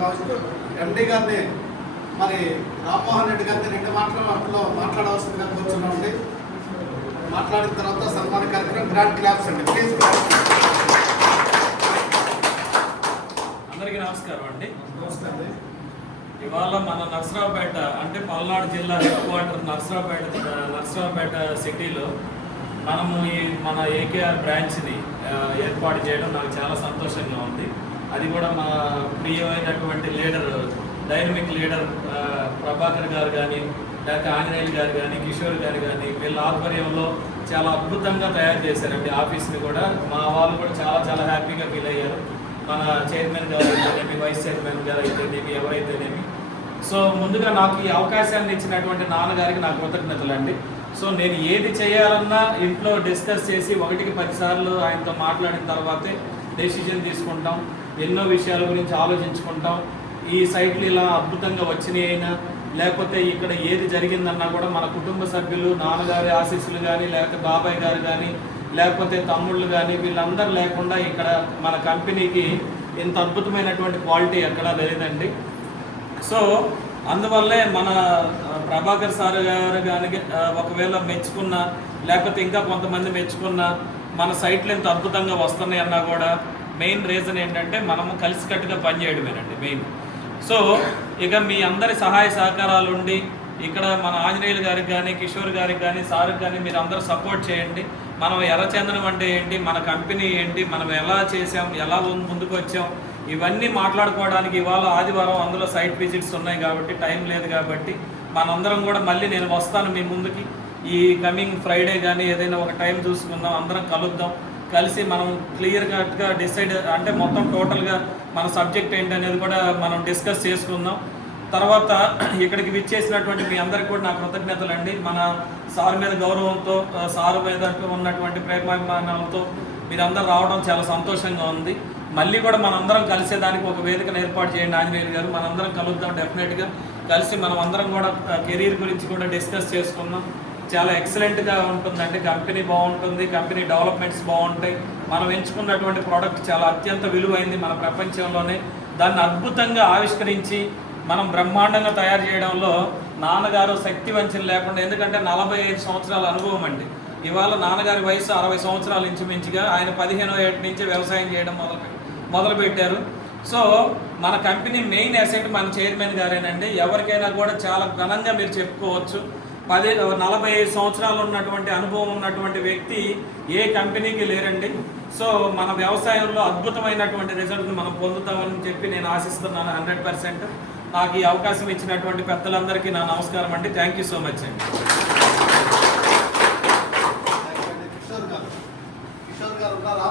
భావిస్తూ ఎండి గారిని మరి రామ్మోహన్ రెడ్డి గారిని రెండు మాటలలో మాట్లాడవలసిందిగా కూర్చున్నామండి. మాట్లాడిన తర్వాత సన్మాన కార్యక్రమం గ్రాండ్ క్లాప్స్ అండి. ప్లీజ్ అందరికీ నమస్కారం అండి. నమస్కారం ఇవాళ మన నర్సరావుపేట అంటే పల్నాడు జిల్లా హెడ్ క్వార్టర్ నర్సరావుపేట నర్సరావుపేట సిటీలో మనము ఈ మన ఏకేఆర్ బ్రాంచ్ని ఏర్పాటు చేయడం నాకు చాలా సంతోషంగా ఉంది. అది కూడా మా ప్రియమైనటువంటి లీడర్ డైనమిక్ లీడర్ ప్రభాకర్ గారు కానీ లేకపోతే ఆంజనేయులు గారు కానీ కిషోర్ గారు కానీ వీళ్ళ ఆధ్వర్యంలో చాలా అద్భుతంగా తయారు చేశారండి ఆఫీస్ని కూడా. మా వాళ్ళు కూడా చాలా చాలా హ్యాపీగా ఫీల్ అయ్యారు. మన చైర్మన్ గారు అయితేనేమి వైస్ చైర్మన్ గారు అయితేనేమి ఎవరైతేనేమి. సో ముందుగా నాకు ఈ అవకాశాన్ని ఇచ్చినటువంటి నాన్నగారికి నా కృతజ్ఞతలు అండి సో నేను ఏది చేయాలన్నా ఇంట్లో డిస్కస్ చేసి ఒకటికి పదిసార్లు ఆయనతో మాట్లాడిన తర్వాతే డెసిషన్ తీసుకుంటాం. ఎన్నో విషయాల గురించి ఆలోచించుకుంటాం. ఈ సైట్లు ఇలా అద్భుతంగా వచ్చినాయి అయినా లేకపోతే ఇక్కడ ఏది జరిగిందన్నా కూడా మన కుటుంబ సభ్యులు నాన్నగారి ఆశీస్సులు కానీ లేకపోతే బాబాయ్ గారు కానీ లేకపోతే తమ్ముళ్ళు కానీ వీళ్ళందరూ లేకుండా ఇక్కడ మన కంపెనీకి ఇంత అద్భుతమైనటువంటి క్వాలిటీ ఎక్కడా లేదండి. సో అందువల్లే మన ప్రభాకర్ సార్ గారు కానీ ఒకవేళ మెచ్చుకున్న లేకపోతే ఇంకా కొంతమంది మెచ్చుకున్న మన సైట్లు ఎంత అద్భుతంగా వస్తున్నాయి అన్నా కూడా మెయిన్ రీజన్ ఏంటంటే మనము కలిసికట్టుగా పనిచేయడమేనండి మెయిన్. సో ఇక మీ అందరి సహాయ సహకారాలు ఉండి ఇక్కడ మన ఆంజనేయులు గారికి కానీ కిషోర్ గారికి కానీ సార్కి కానీ మీరు అందరూ సపోర్ట్ చేయండి. మనం ఎర్రచందనం అంటే ఏంటి మన కంపెనీ ఏంటి మనం ఎలా చేసాం ఎలా ముందుకు వచ్చాం ఇవన్నీ మాట్లాడుకోవడానికి ఇవాళ ఆదివారం అందులో సైట్ విజిట్స్ ఉన్నాయి కాబట్టి టైం లేదు కాబట్టి మనందరం కూడా మళ్ళీ నేను వస్తాను మీ ముందుకి. ఈ కమింగ్ ఫ్రైడే కానీ ఏదైనా ఒక టైం చూసుకుందాం అందరం కలుద్దాం. కలిసి మనం క్లియర్ కట్గా డిసైడ్ అంటే మొత్తం టోటల్గా మన సబ్జెక్ట్ ఏంటి అనేది కూడా మనం డిస్కస్ చేసుకుందాం. తర్వాత ఇక్కడికి విచ్చేసినటువంటి మీ అందరికి కూడా నా కృతజ్ఞతలు అండి. మన సార్ మీద గౌరవంతో సారు సార్ మీద ఉన్నటువంటి ప్రేమాభిమానాలతో మీరందరూ రావడం చాలా సంతోషంగా ఉంది. మళ్ళీ కూడా మనందరం కలిసేదానికి ఒక వేదికను ఏర్పాటు చేయండి ఆంజనేయులు గారు. మనందరం కలుద్దాం డెఫినెట్గా కలిసి మనం అందరం కూడా కెరీర్ గురించి కూడా డిస్కస్ చేసుకుందాం. చాలా ఎక్సలెంట్గా ఉంటుందండి. కంపెనీ బాగుంటుంది కంపెనీ డెవలప్మెంట్స్ బాగుంటాయి. మనం ఎంచుకున్నటువంటి ప్రోడక్ట్ చాలా అత్యంత విలువైంది మన ప్రపంచంలోనే. దాన్ని అద్భుతంగా ఆవిష్కరించి మనం బ్రహ్మాండంగా తయారు చేయడంలో నాన్నగారు శక్తి వంచన లేకుండా ఎందుకంటే నలభై ఐదు సంవత్సరాల అనుభవం అండి. ఇవాళ నాన్నగారి వయసు అరవై సంవత్సరాలు ఇంచుమించుగా ఆయన పదిహేనో ఏటి నుంచి వ్యవసాయం చేయడం మొదలు మొదలుపెట్టారు. సో మన కంపెనీ మెయిన్ అసెట్ మన చైర్మన్ గారేనండి. ఎవరికైనా కూడా చాలా ఘనంగా మీరు చెప్పుకోవచ్చు. పది నలభై ఐదు సంవత్సరాలు ఉన్నటువంటి అనుభవం ఉన్నటువంటి వ్యక్తి ఏ కంపెనీకి లేరండి? సో మన వ్యవసాయంలో అద్భుతమైనటువంటి రిజల్ట్ని మనం పొందుతామని చెప్పి నేను ఆశిస్తున్నాను హండ్రెడ్ పర్సెంట్. నాకు ఈ అవకాశం ఇచ్చినటువంటి పెద్దలందరికీ నా నమస్కారం అండి. థ్యాంక్ యూ సో మచ్ అండి. కిషోర్ గారు. కిషోర్ గారు ఉన్నారా?